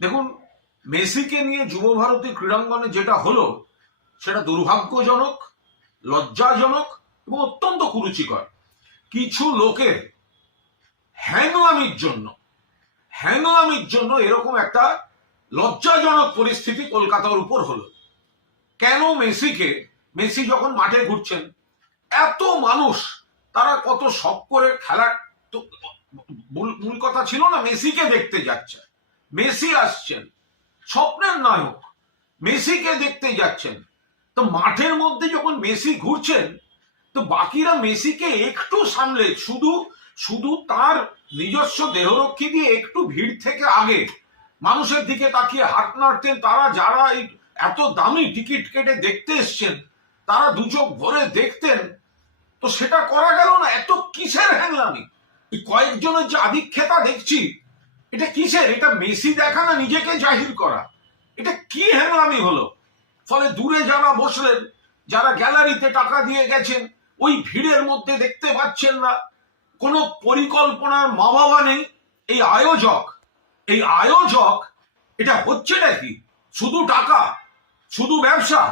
দেখুন, মেসিকে নিয়ে যুব ভারতী ক্রীড়াঙ্গনে যেটা হলো সেটা দুর্ভাগ্যজনক, লজ্জাজনক এবং অত্যন্ত কুরুচিকর। কিছু লোকের হ্যাংলামির জন্য এরকম একটা লজ্জাজনক পরিস্থিতি কলকাতার উপর হলো। কেন মেসি যখন মাঠে ঘুরছেন, এত মানুষ, তারা কত শখ করে খেলার, তো মূল কথা ছিল না মেসিকে দেখতে যাচ্ছে, মেসি আসছেন, স্বপ্নের নায়ক, মেসিকে দেখতে যাচ্ছেন। তো মাঠের মধ্যে যখন মেসি ঘুরছেন, তো বাকিরা মেসিকে একটু সামলে, শুধু শুধু তার নিজস্ব দেহরক্ষী দিয়ে একটু ভিড় থেকে আগে মানুষের দিকে তাকিয়ে হাত নাড়তেন। তারা যারা এই এত দামি টিকিট কেটে দেখতে এসছেন, তারা দু চোখ ভরে দেখতেন। তো সেটা করা গেল না। এত কিসের হ্যাংলামি? কয়েকজনের যে আধিক্ষেতা দেখছি, এটা কিসের? এটা মেসি দেখা না নিজেকে জাহির করা? এটা কি হ্যাংলামি হলো? ফলে দূরে যারা বসলেন, যারা গ্যালারিতে টাকা দিয়ে গেছেন, ওই ভিড়ের মধ্যে দেখতে পাচ্ছেন না। কোনো পরিকল্পনার মা বাবা নেই। এই আয়োজক এটা হচ্ছেটা কি? শুধু টাকা, শুধু ব্যবসা।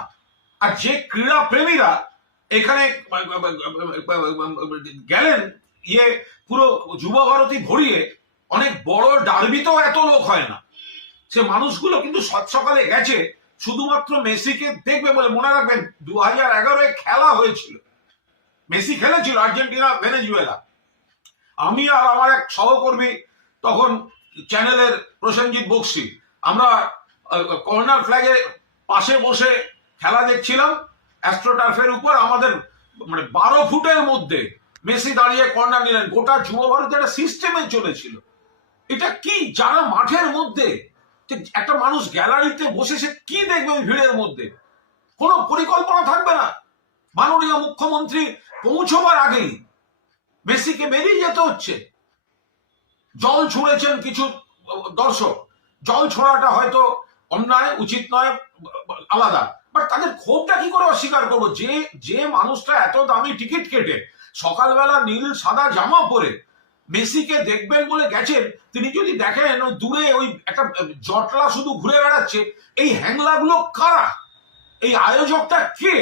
আর যে ক্রীড়া প্রেমীরা এখানে গেলেন, পুরো যুব ভারতী ভরিয়ে, অনেক বড় ডার্বিতেও এত লোক হয় না। সে মানুষগুলো কিন্তু সকালে গেছে শুধুমাত্র মেসিকে দেখবে বলে। মনে রাখবেন 2011 খেলা হয়েছিল, মেসি খেলেছিল আর্জেন্টিনা ভেনেজুয়েলা। আমি আর আমার এক সহকর্মী, তখন চ্যানেলের প্রসেনজিৎ বক্সি, আমরা কর্নার ফ্ল্যাগের পাশে বসে খেলা দেখছিলাম অ্যাস্ট্রোটার্ফের উপর। আমাদের মানে 12 ফুটের মধ্যে মেসি দাঁড়িয়ে কর্নার নিলেন। গোটা যুব ভারতের একটা সিস্টেমে চলেছিল। এটা কি? যারা মাঠের মধ্যে, একটা মানুষ গ্যালারিতে বসে সে কি দেখবে ওই ভিড়ের মধ্যে? কোনো পরিকল্পনা থাকবে না। মাননীয় মুখ্যমন্ত্রী পৌঁছবার আগেই মেসিকে বেরিয়ে যেতে হচ্ছে। জল ছুঁড়েছেন কিছু দর্শক, জল ছোড়াটা হয়তো অন্যায়, উচিত নয়, আলাদা। বাট তাদের ক্ষোভটা কি করে অস্বীকার করবো? যে মানুষটা এত দামি টিকিট কেটে সকালবেলা নীল সাদা জামা পরে মেসিকে দেখবেন বলে গেছেন, তিনি যদি দেখেন ওই দূরে ওই একটা জটলা শুধু ঘুরে বেড়াচ্ছে, এই হ্যাংলাগুলো কারা? এই আয়োজকটা কে?